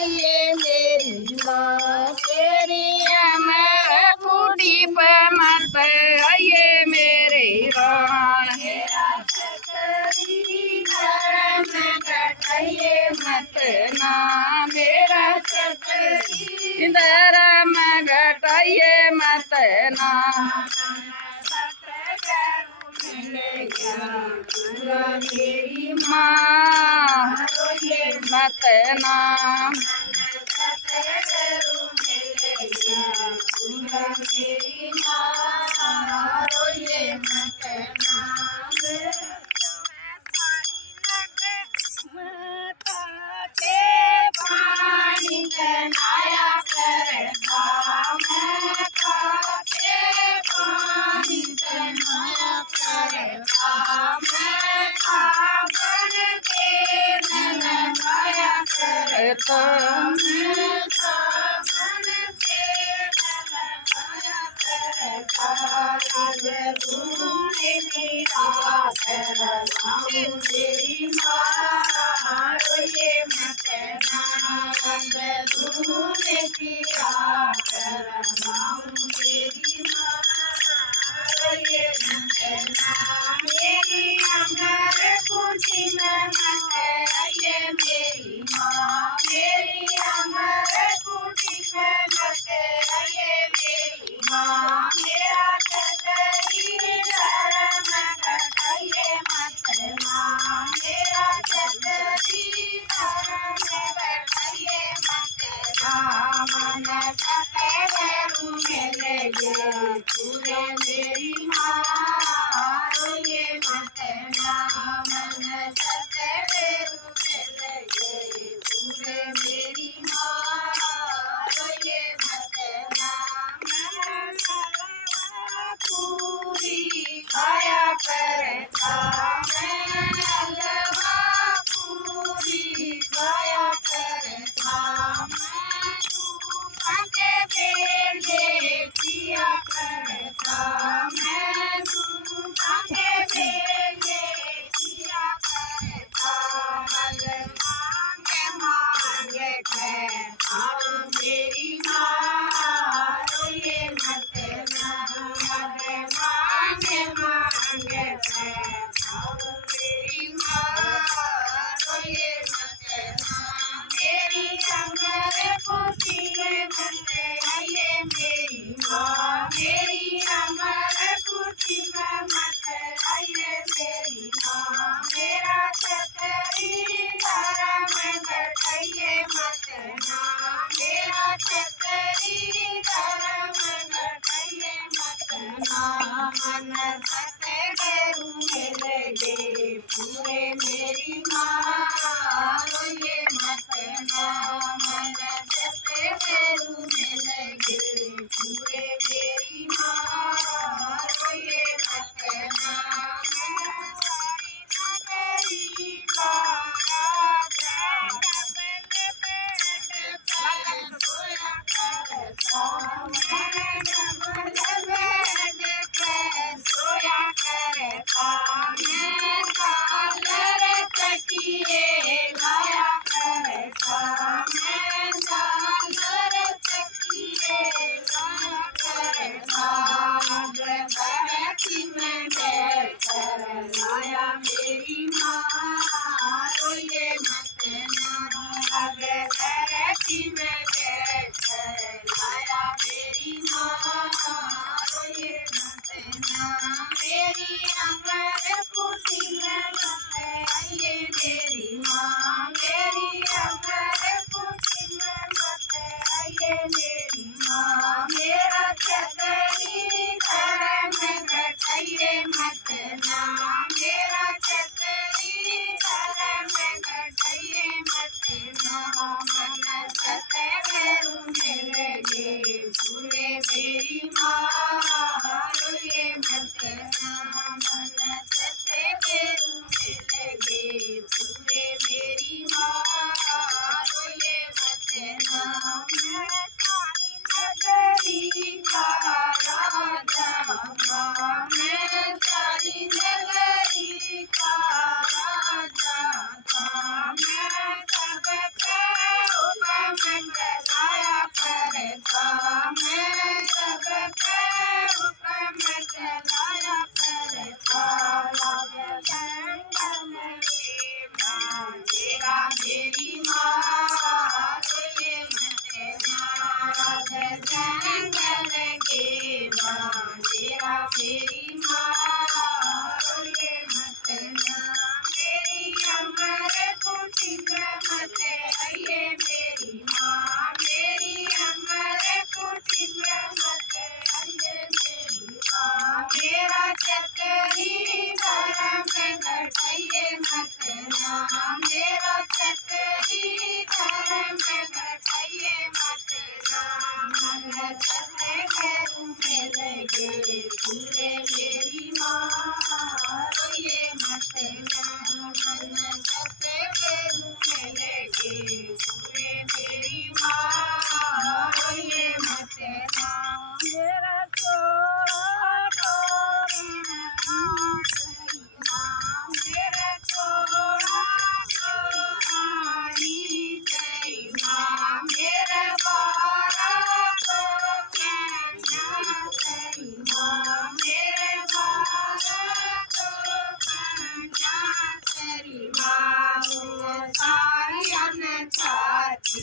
ये मेरी माँ तेरी अमर कुटी पे मत ये मेरे राण मेरा चकरी धर्म घटाइए मत ना मेरा चकरी धर्म घटाइए मत ना मेरी माँ मत नाम मेरी माँ रोइए मत नाम माता के पानी बनाया करता माता के पानी बनाया करता मैं बन के मन गाया करता मैं बन के मन गाया करता मेरी रात मेरी माँ रोइए मत नाम मेरी रात मेरी माँ रोइए मत नाम मेरी अमर कुटी में मत आइए मेरी माँ मेरी अमर कुटी में मत आइए मेरी माँ मेरा चकरी धर्म घटाइए मत नाम मेरा चकरी धर्म घटाइए मत नाम मन बैठाइए मत राम सत्य करूं मैं लगे पूरे मेरी माँ रोइए मत राम सत्य करूं मैं लगे पूरे मेरी माँ रोइए मत राम मेरा छोड़ा मेरा छोड़ा मेरे बारा तो कहना तेरी माँ मेरे बारा तो कहना तेरी माँ सारी अनछाती